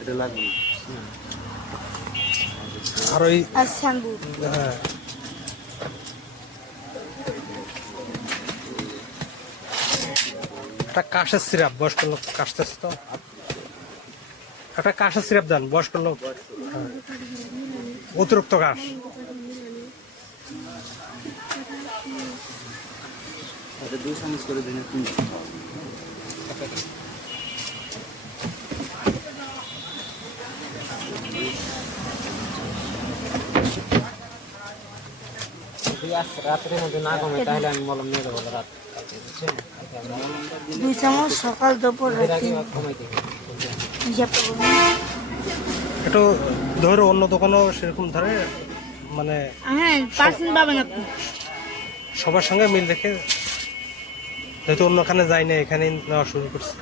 এটা লাগবে আর ওই হ্যাঁ একটা কাশের সিরাপ বয়স্ক লোক কাশতেছে তো একটা কাশের সিরাপ দেন বয়স্ক লোক হ্যাঁ। অতিরিক্ত কাশ এটা 2 চামচ করে দিন আপনি রাতের মধ্যে না কমে তাহলে আমি মলম নিয়ে দেবো রাত 2 চামচ সকাল দুপুর রাতে একটু ধরো অন্য দোকানও সেরকম ধরে মানে হ্যাঁ পার্সেন্ট পাবেন আপনি সবার সঙ্গে মিল রেখে যেহেতু অন্যখানে যাই না এখানেই নেওয়া শুরু করছি